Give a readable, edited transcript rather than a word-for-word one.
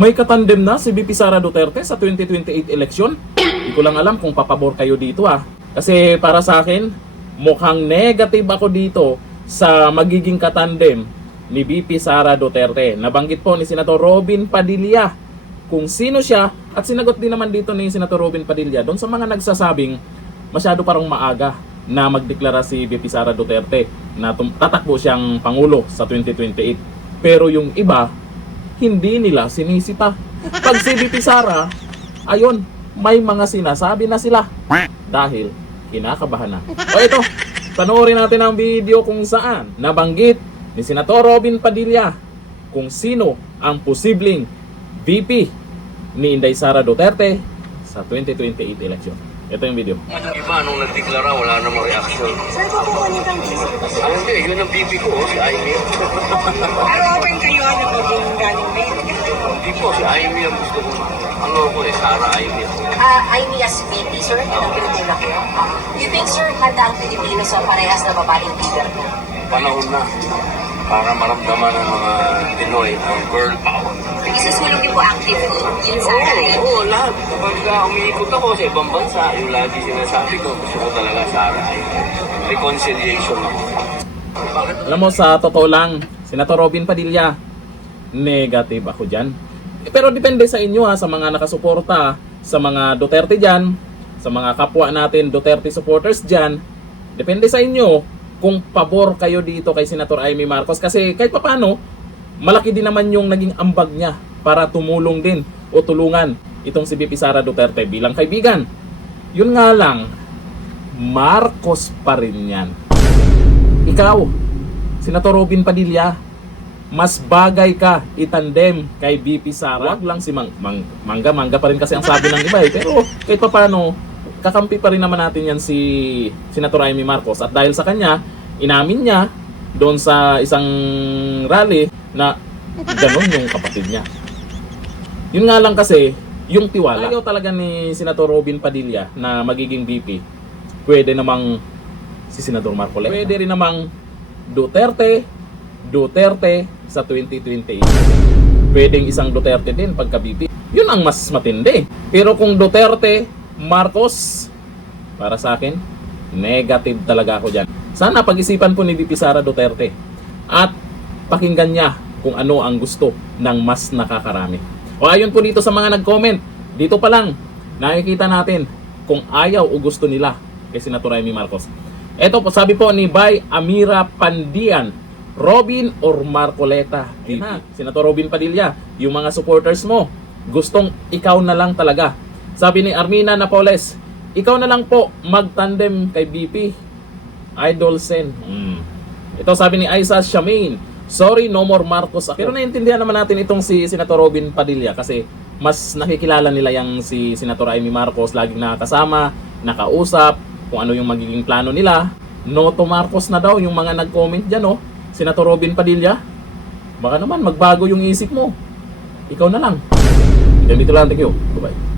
May katandem na si VP Sara Duterte sa 2028 election. Hindi ko lang alam kung papabor kayo dito Kasi para sa akin, mukhang negative ako dito sa magiging katandem ni VP Sara Duterte. Nabanggit po ni Senator Robin Padilla kung sino siya at sinagot din naman dito ni Senator Robin Padilla doon sa mga nagsasabing masyado parang maaga na magdeklara si VP Sara Duterte na tatakbo siyang Pangulo sa 2028. Pero yung iba, hindi nila sinisita. Pag si VP Sara, ayun, may mga sinasabi na sila dahil kinakabahan na. O ito, panoorin natin ang video kung saan nabanggit ni Senator Robin Padilla kung sino ang posibleng VP ni Inday Sara Duterte sa 2028 election. Ito yung video. Iba, nung nagdeklara, wala namang reaction. Sir, kukunin kang visa. Ay, hindi. Yun ang BP ko, si Amy. Pero open kayo na maging running mate. Hindi po, si Amy ang gusto ko. Ano ko Sara Amy. Amy as VP, sir, yun ang pinutulak ko. You think, sir, handa ang Pilipino sa parehas na babaeng leader ko? Panahon na para maramdaman ng mga Pinoy ang girl power. Isusulong niyo po active yun sa Amy. Oo, lahat. Kapag umiikot ako sa ibang bansa, yung lagi sinasabi ko, gusto ko talaga Sara Amy. Reconciliation ako. Alam mo, sa totoo lang, Senator Robin Padilla, negative ako dyan. Pero depende sa inyo sa mga nakasuporta, sa mga Duterte dyan, sa mga kapwa natin Duterte supporters dyan. Depende sa inyo kung pabor kayo dito kay Senator Amy Marcos. Kasi kahit papano, malaki din naman yung naging ambag niya para tumulong din o tulungan itong si VP Sara Duterte bilang kaibigan. Yun nga lang, Marcos pa rin yan. Ikaw, Senator Robin Padilla, mas bagay ka itandem kay VP Sara. Wag lang si Mangga pa rin kasi ang sabi ng iba Pero kahit paano, kakampi pa rin naman natin yan si Senator Amy Marcos. At dahil sa kanya, inamin niya doon sa isang rally na ganun yung kapatid niya. Yun nga lang kasi, yung tiwala. Ayaw talaga ni Senator Robin Padilla na magiging VP. Pwede namang si Senador Marcoleta. Pwede rin namang Duterte sa 2028. Pwedeng isang Duterte din pagka VP. Yun ang mas matindi. Pero kung Duterte, Marcos, para sa akin, negative talaga ako dyan. Sana pag-isipan po ni VP Sara Duterte at pakinggan niya kung ano ang gusto ng mas nakakarami. O ayon po dito sa mga nag-comment, dito pa lang nakikita natin kung ayaw o gusto nila kay Senator Amy Marcos. Ito po, sabi po ni Bay Amira Pandian, Robin or Marcoleta VP. Senator Robin Padilla, yung mga supporters mo, gustong ikaw na lang talaga. Sabi ni Armina Napoles, ikaw na lang po magtandem kay VP. Idol Sen. Ito sabi ni Aiza Shamin, sorry, no more Marcos ako. Pero naiintindihan naman natin itong si Senator Robin Padilla kasi mas nakikilala nila yung si Senator Amy Marcos, laging nakakasama, nakausap, kung ano yung magiging plano nila. No to Marcos na daw yung mga nag-comment dyan, Senator Robin Padilla, baka naman magbago yung isip mo. Ikaw na lang. Ganito lang, thank you. Bye-bye.